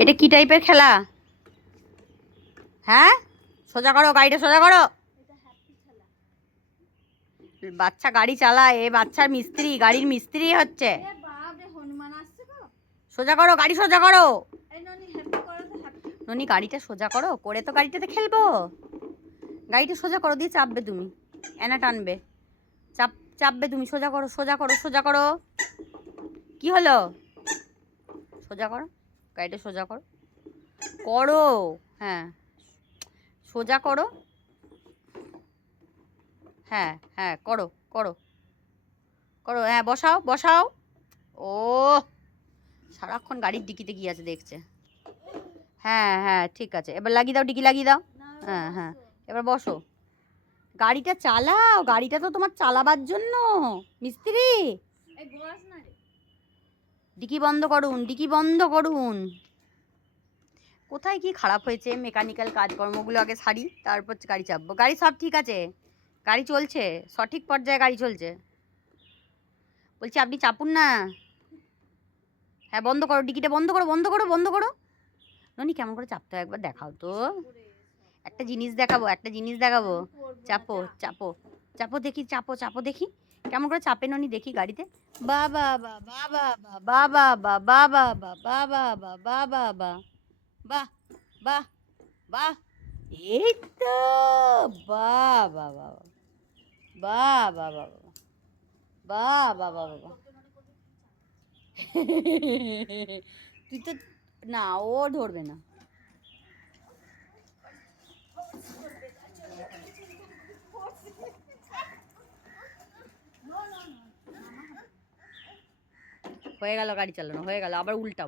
এটা কি টাইপের খেলা? হ্যাঁ, সোজা করো গাড়িটা, সোজা করো। বাচ্চা গাড়ি চালায়, এ বাচ্চার মিস্ত্রি, গাড়ির মিস্ত্রি হচ্ছে। সোজা করো গাড়ি, সোজা করো। ননি গাড়িটা সোজা করো, করে তো গাড়িটাতে খেলবো। গাড়িটা সোজা করো, দিয়ে চাপবে তুমি, এনা টানবে, চাপবে তুমি। সোজা করো, সোজা করো, সোজা করো। কি হলো? সোজা করো গাড়িটা, সোজা করো, করো। হ্যাঁ, সোজা করো। হ্যাঁ হ্যাঁ, করো করো করো। হ্যাঁ, বসাও বসাও। ও, সারাক্ষণ গাড়ির ডিকিতে কি আছে দেখছে। হ্যাঁ হ্যাঁ, ঠিক আছে, এবার লাগিয়ে দাও, ডিকি লাগিয়ে দাও। হ্যাঁ হ্যাঁ, এবার বসো। গাড়িটা চালাও, গাড়িটা তো তোমার চালাবার জন্য মিস্ত্রি। ডিকি বন্ধ করুন, ডিকি বন্ধ করুন। কোথায় কি খারাপ হয়েছে? মেকানিক্যাল কাজকর্মগুলো আগে সারি, তারপর গাড়ি চাপবো। গাড়ি সব ঠিক আছে, গাড়ি চলছে, সঠিক পর্যায়ে গাড়ি চলছে। বলছি আপনি চাপুন না। হ্যাঁ, বন্ধ করো, ডিকিটা বন্ধ করো, বন্ধ করো, বন্ধ করো। ননি কেমন করে চাপতে হয় একবার দেখাও তো। একটা জিনিস দেখাবো, একটা জিনিস দেখাবো। চাপো চাপো চাপো দেখি, চাপো চাপো দেখি কেমন করে চাপে ননি, দেখি গাড়িতে। বা বা বা বা বা বা বা বা বা বা বা বা বা বা বা বা বাহ বাহ বাহ, এই তো। বাহ বাহ বাহ বাহ বাহ বাহ বাহ বাহ বাহ বাহ। তুই তো, না ও ধরবে না। হয়ে গেল গাড়ি চালানো, হয়ে গেল, আবার উল্টাবো।